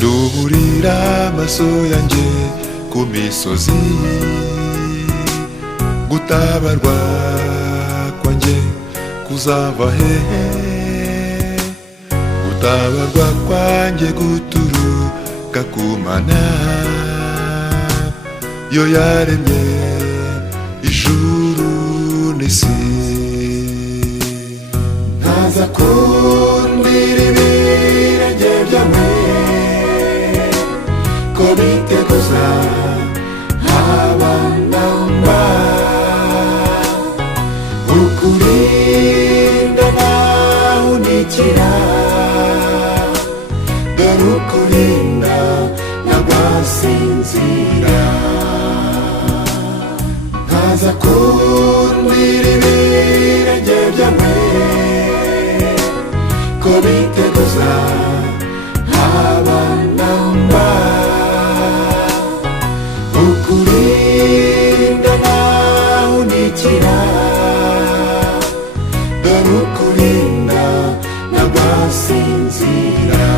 nduburira amaso yanjye ku misozi, gutabarwa kwanjye kuzava hehe? Gutabarwa kwanjye guturuka ku Mana, yo yaremye ijuru n'isi. Ntaza kundira ibirenge byawe ko biteguza haba namba, ukurinda nahunikira, dore ukurinda n'abasinzira. Ntaza kundira ibirenge byawe ko biteguza haba namba, ukurinda nahunikira, dore ukurinda n'abasinzira.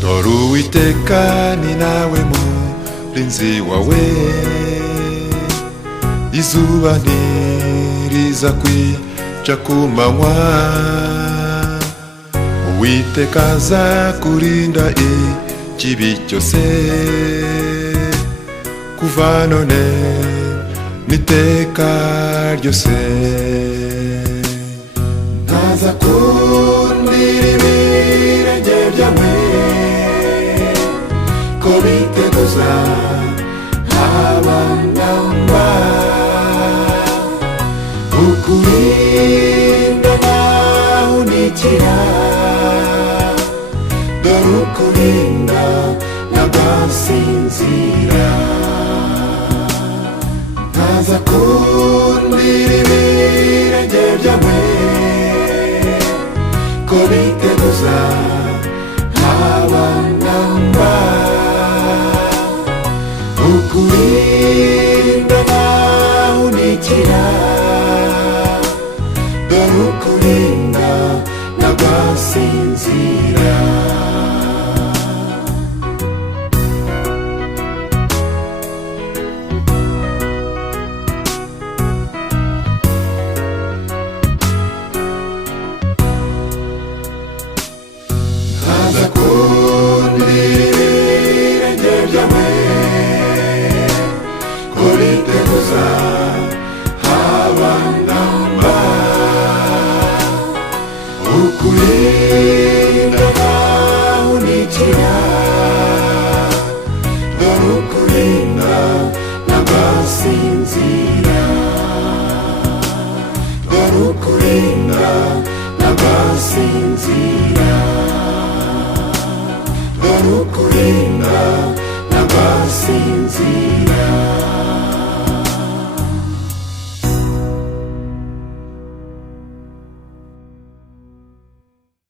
Dore Uwiteka ni nawe murinzi wawe, izuba ntiriza kwica ku manywa. Uwiteka azakurinda ikibi cyose, kuva none n'iteka ryose. Ntaza kundira ibirenge byawe ko biteguza haba namba, ukurinda nahunikira, dore ukurinda n'abasinzira. Ntaza kundira ibirenge byawe ko biteguza haba namba, ukurinda nahunikira, dore ukurinda n'abasinzira. Ntaza kundira ibirenge byawe ko biteguza haba namba, ukurinda nahunikira, dore ukurinda n'abasinzira, dore ukurinda n'abasinzira, dore ukurinda n'abasinzira.